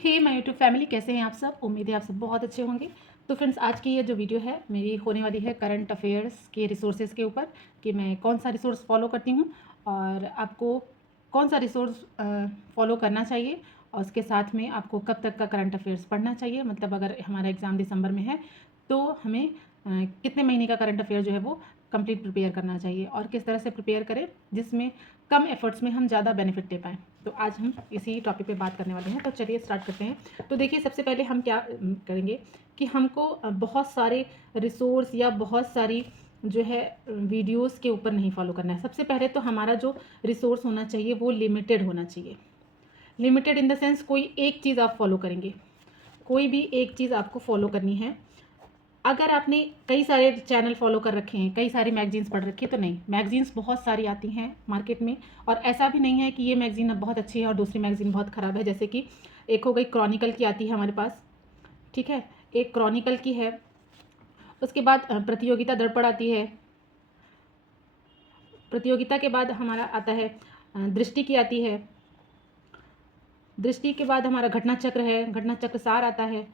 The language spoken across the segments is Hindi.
हे माय यूट्यूब फैमिली, कैसे हैं आप सब। उम्मीद है आप सब बहुत अच्छे होंगे। तो फ्रेंड्स, आज की ये जो वीडियो है मेरी होने वाली है करंट अफेयर्स के रिसोर्सेज के ऊपर कि मैं कौन सा रिसोर्स फॉलो करती हूँ और आपको कौन सा रिसोर्स फॉलो करना चाहिए और उसके साथ में आपको कब तक का करंट अफेयर्स पढ़ना चाहिए। मतलब अगर हमारा एग्ज़ाम दिसंबर में है तो हमें कितने महीने का करंट अफेयर जो है वो कंप्लीट प्रिपेयर करना चाहिए और किस तरह से प्रिपेयर करें जिसमें कम एफर्ट्स में हम ज़्यादा बेनिफिट ले पाएँ। तो आज हम इसी टॉपिक पे बात करने वाले हैं। तो चलिए स्टार्ट करते हैं। तो देखिए, सबसे पहले हम क्या करेंगे कि हमको बहुत सारे रिसोर्स या बहुत सारी जो है वीडियोस के ऊपर नहीं फॉलो करना है। सबसे पहले तो हमारा जो रिसोर्स होना चाहिए वो लिमिटेड होना चाहिए। लिमिटेड इन द सेंस कोई एक चीज़ आप फॉलो करेंगे, कोई भी एक चीज़ आपको फॉलो करनी है। अगर आपने कई सारे चैनल फॉलो कर रखे हैं, कई सारी मैगजीन्स पढ़ रखी है तो नहीं, मैगजीन्स बहुत सारी आती हैं मार्केट में और ऐसा भी नहीं है कि ये मैगजीन अब बहुत अच्छी है और दूसरी मैगजीन बहुत ख़राब है। जैसे कि एक हो गई क्रॉनिकल की आती है हमारे पास, ठीक है, एक क्रॉनिकल की है। उसके बाद प्रतियोगिता दर्पण आती है। प्रतियोगिता के बाद हमारा आता है दृष्टि की आती है। दृष्टि के बाद हमारा घटना चक्र है, घटना चक्र सार आता है।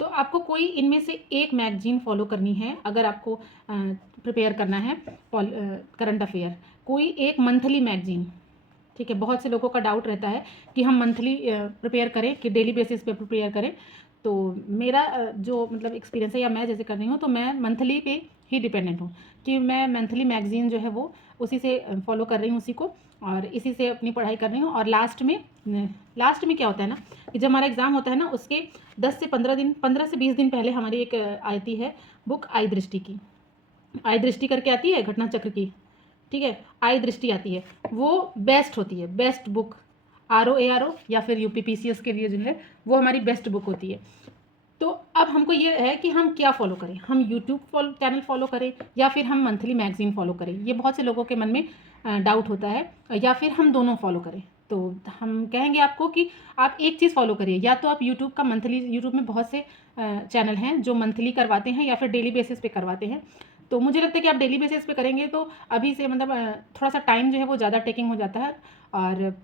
तो आपको कोई इनमें से एक मैगजीन फॉलो करनी है अगर आपको प्रिपेयर करना है करंट अफेयर। कोई एक मंथली मैगजीन, ठीक है। बहुत से लोगों का डाउट रहता है कि हम मंथली प्रिपेयर करें कि डेली बेसिस पे प्रिपेयर करें। तो मेरा जो मतलब एक्सपीरियंस है या मैं जैसे कर रही हूँ तो मैं मंथली पे ही डिपेंडेंट हूँ कि मैं मंथली मैगजीन जो है वो उसी से फॉलो कर रही हूँ, उसी को, और इसी से अपनी पढ़ाई कर रही हूँ। और लास्ट में क्या होता है ना कि जब हमारा एग्ज़ाम होता है ना उसके 10 से 15 दिन, 15 से 20 दिन पहले हमारी एक आती है बुक आई दृष्टि की। आई दृष्टि करके आती है घटना चक्र की, ठीक है। आई दृष्टि आती है, वो बेस्ट होती है, बेस्ट बुक। ROARO या फिर UPPCS के लिए जो है वो हमारी बेस्ट बुक होती है। तो अब हमको ये है कि हम क्या फॉलो करें, हम यूट्यूब चैनल फॉलो करें या फिर हम मंथली मैगजीन फॉलो करें। ये बहुत से लोगों के मन में डाउट होता है, या फिर हम दोनों फॉलो करें। तो हम कहेंगे आपको कि आप एक चीज़ फॉलो करिए, या तो आप यूट्यूब का मंथली, यूट्यूब में बहुत से चैनल हैं जो मंथली करवाते हैं या फिर डेली बेसिस पे करवाते हैं। तो मुझे लगता है कि आप डेली बेसिस पे करेंगे तो अभी से मतलब थोड़ा सा टाइम जो है वो ज़्यादा टेकिंग हो जाता है। और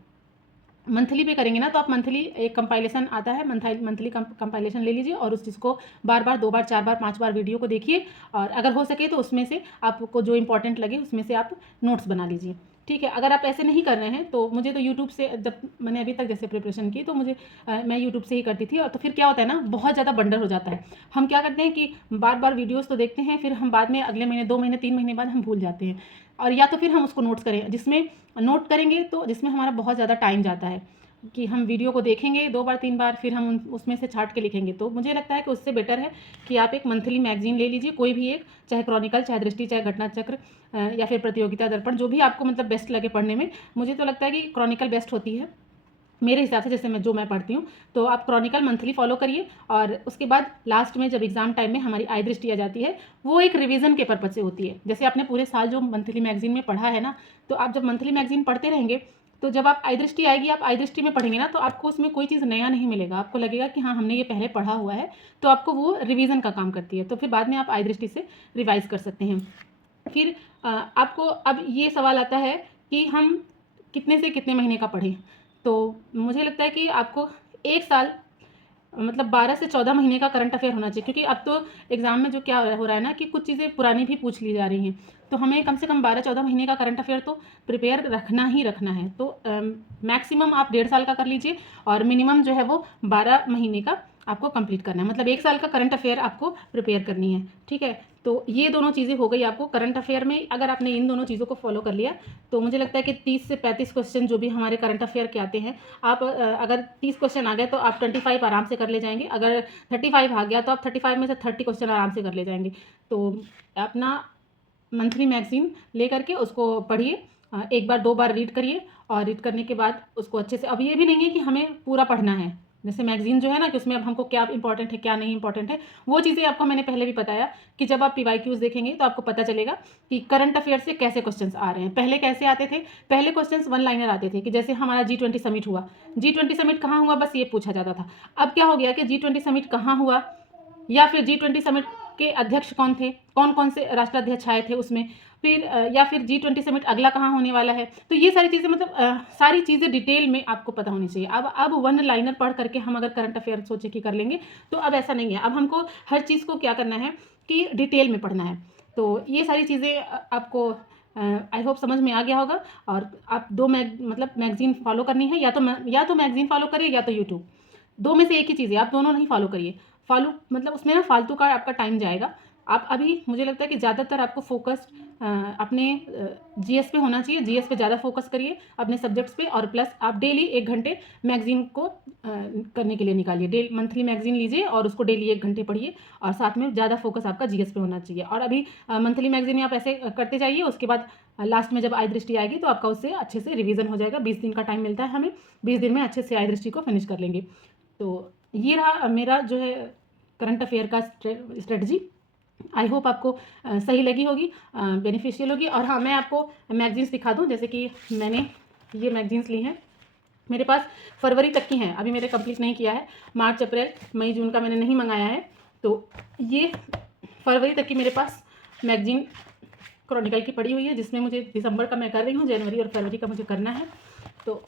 मंथली पे करेंगे ना तो आप मंथली एक कंपाइलेशन आता है, मंथली कंपाइलेशन ले लीजिए और उस चीज़ को बार बार, 2 बार, 4 बार, 5 बार वीडियो को देखिए और अगर हो सके तो उसमें से आपको जो इंपॉर्टेंट लगे उसमें से आप नोट्स बना लीजिए, ठीक है। अगर आप ऐसे नहीं कर रहे हैं तो मुझे तो यूट्यूब से, जब मैंने अभी तक जैसे प्रिपरेशन की तो मैं यूट्यूब से ही करती थी। और तो फिर क्या होता है ना, बहुत ज़्यादा बंडल हो जाता है। हम क्या करते हैं कि बार बार वीडियोज़ तो देखते हैं, फिर हम बाद में अगले महीने, 2 महीने, 3 महीने बाद हम भूल जाते हैं। और या तो फिर हम उसको नोट्स करें, जिसमें नोट करेंगे तो जिसमें हमारा बहुत ज़्यादा टाइम जाता है कि हम वीडियो को देखेंगे 2 बार 3 बार, फिर हम उसमें से छाँट के लिखेंगे। तो मुझे लगता है कि उससे बेटर है कि आप एक मंथली मैगजीन ले लीजिए, कोई भी एक, चाहे क्रॉनिकल, चाहे दृष्टि, चाहे घटना चक्र या फिर प्रतियोगिता दर्पण, जो भी आपको मतलब बेस्ट लगे पढ़ने में। मुझे तो लगता है कि क्रॉनिकल बेस्ट होती है मेरे हिसाब से, जैसे मैं पढ़ती हूँ। तो आप क्रॉनिकल मंथली फॉलो करिए और उसके बाद लास्ट में जब एग्ज़ाम टाइम में हमारी आई दृष्टि आ जाती है, वो एक रिवीजन के पर्पज़ से होती है। जैसे आपने पूरे साल जो मंथली मैगजीन में पढ़ा है ना, तो आप जब मंथली मैगजीन पढ़ते रहेंगे तो जब आप आई दृष्टि आएगी, आप आई दृष्टि में पढ़ेंगे ना तो आपको उसमें कोई चीज़ नया नहीं मिलेगा। आपको लगेगा कि हाँ, हमने ये पहले पढ़ा हुआ है, तो आपको वो रिवीजन का काम करती है। तो फिर बाद में आप आई दृष्टि से रिवाइज कर सकते हैं। फिर आपको अब ये सवाल आता है कि हम कितने से कितने महीने का पढ़ें। तो मुझे लगता है कि आपको 1 साल, मतलब 12 से 14 महीने का करंट अफेयर होना चाहिए, क्योंकि अब तो एग्ज़ाम में जो क्या हो रहा है ना कि कुछ चीज़ें पुरानी भी पूछ ली जा रही हैं। तो हमें कम से कम 12-14 महीने का करंट अफेयर तो प्रिपेयर रखना ही रखना है। तो मैक्सिमम आप 1.5 साल का कर लीजिए और मिनिमम जो है वो 12 महीने का आपको कंप्लीट करना है। मतलब 1 साल का करंट अफेयर आपको प्रिपेयर करनी है, ठीक है। तो ये दोनों चीज़ें हो गई आपको करंट अफेयर में। अगर आपने इन दोनों चीज़ों को फॉलो कर लिया तो मुझे लगता है कि 30 से 35 क्वेश्चन जो भी हमारे करंट अफेयर के आते हैं, आप अगर 30 क्वेश्चन आ गए तो आप 25 आराम से कर ले जाएंगे। अगर 35 आ गया तो आप 35 में से 30 क्वेश्चन आराम से कर ले जाएंगे। तो अपना मंथली मैगजीन ले करके उसको पढ़िए, एक बार 2 बार रीड करिए और रीड करने के बाद उसको अच्छे से, अब ये भी नहीं है कि हमें पूरा पढ़ना है। जैसे मैगजीन जो है ना कि उसमें अब हमको क्या इंपॉर्टेंट है क्या नहीं इंपॉर्टेंट है, वो चीज़ें आपको मैंने पहले भी बताया कि जब आप PYQs देखेंगे तो आपको पता चलेगा कि करंट अफेयर से कैसे क्वेश्चंस आ रहे हैं। पहले कैसे आते थे, पहले क्वेश्चंस 1 लाइनर आते थे कि जैसे हमारा G20 समिट हुआ, G20 समिट कहाँ हुआ, बस ये पूछा जाता था। अब क्या हो गया कि G20 समिट कहाँ हुआ, या फिर G20 समिट के अध्यक्ष कौन थे, कौन कौन से राष्ट्राध्यक्ष आए थे उसमें, फिर या फिर G20 समिट अगला कहाँ होने वाला है। तो ये सारी चीज़ें मतलब सारी चीज़ें डिटेल में आपको पता होनी चाहिए। अब वन लाइनर पढ़ करके हम अगर करंट अफेयर सोचे कि कर लेंगे तो अब ऐसा नहीं है। अब हमको हर चीज़ को क्या करना है कि डिटेल में पढ़ना है। तो ये सारी चीज़ें आपको आई होप समझ में आ गया होगा। और आप दो मतलब मैगज़ीन फॉलो करनी है, या तो मैगज़ीन फॉलो करिए या तो यूट्यूब, दो में से एक ही चीज़ है। आप दोनों नहीं फॉलो करिए। फॉलो मतलब उसमें ना फालतू का आपका टाइम जाएगा। आप अभी मुझे लगता है कि ज़्यादातर आपको फोकस अपने जीएस पे होना चाहिए। जीएस पे ज़्यादा फोकस करिए अपने सब्जेक्ट्स पे, और प्लस आप डेली 1 घंटे मैगज़ीन को करने के लिए निकालिए। डेली मंथली मैगज़ीन लीजिए और उसको डेली 1 घंटे पढ़िए, और साथ में ज़्यादा फोकस आपका जीएस पे होना चाहिए। और अभी मंथली मैगज़ीन में आप ऐसे करते जाइए, उसके बाद लास्ट में जब आई दृष्टि आएगी तो आपका उससे अच्छे से रिवीजन हो जाएगा। 20 दिन का टाइम मिलता है हमें, 20 दिन में अच्छे से आई दृष्टि को फिनिश कर लेंगे। तो ये रहा मेरा जो है करंट अफेयर का स्ट्रेटजी। आई होप आपको सही लगी होगी, बेनिफिशियल होगी। और हाँ, मैं आपको मैगज़ीन्स दिखा दूँ, जैसे कि मैंने ये मैगज़ीन्स ली हैं, मेरे पास फरवरी तक की हैं, अभी मैंने कंप्लीट नहीं किया है। मार्च अप्रैल मई जून का मैंने नहीं मंगाया है। तो ये फरवरी तक की मेरे पास मैगज़ीन क्रॉनिकल की पड़ी हुई है, जिसमें मुझे दिसंबर का मैं कर रही हूँ, जनवरी और फरवरी का मुझे करना है। तो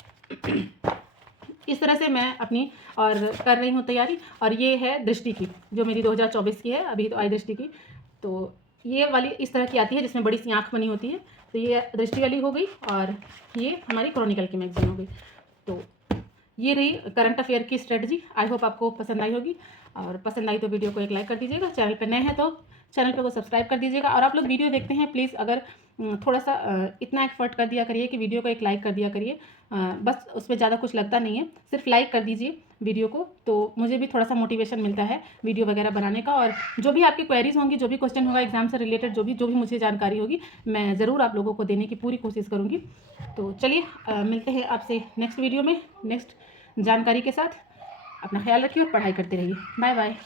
इस तरह से मैं अपनी और कर रही हूँ तैयारी। और ये है दृष्टि की, जो मेरी 2024 की है, अभी तो आई दृष्टि की। तो ये वाली इस तरह की आती है, जिसमें बड़ी सी आँख बनी होती है। तो ये दृष्टि वाली हो गई, और ये हमारी क्रॉनिकल की मैगज़ीन हो गई। तो ये रही करंट अफेयर की स्ट्रेटजी। आई होप आपको पसंद आई होगी, और पसंद आई तो वीडियो को एक लाइक कर दीजिएगा। चैनल पर नए हैं तो चैनल को सब्सक्राइब कर दीजिएगा। और आप लोग वीडियो देखते हैं, प्लीज़ अगर थोड़ा सा इतना एफर्ट कर दिया करिए कि वीडियो को एक लाइक कर दिया करिए। बस उसमें ज़्यादा कुछ लगता नहीं है, सिर्फ लाइक कर दीजिए वीडियो को, तो मुझे भी थोड़ा सा मोटिवेशन मिलता है वीडियो वगैरह बनाने का। और जो भी आपकी क्वेरीज होंगी, जो भी क्वेश्चन होगा एग्जाम से रिलेटेड, जो भी मुझे जानकारी होगी, मैं ज़रूर आप लोगों को देने की पूरी कोशिश करूँगी। तो चलिए मिलते हैं आपसे नेक्स्ट वीडियो में नेक्स्ट जानकारी के साथ। अपना ख्याल रखिए और पढ़ाई करते रहिए। Bye bye.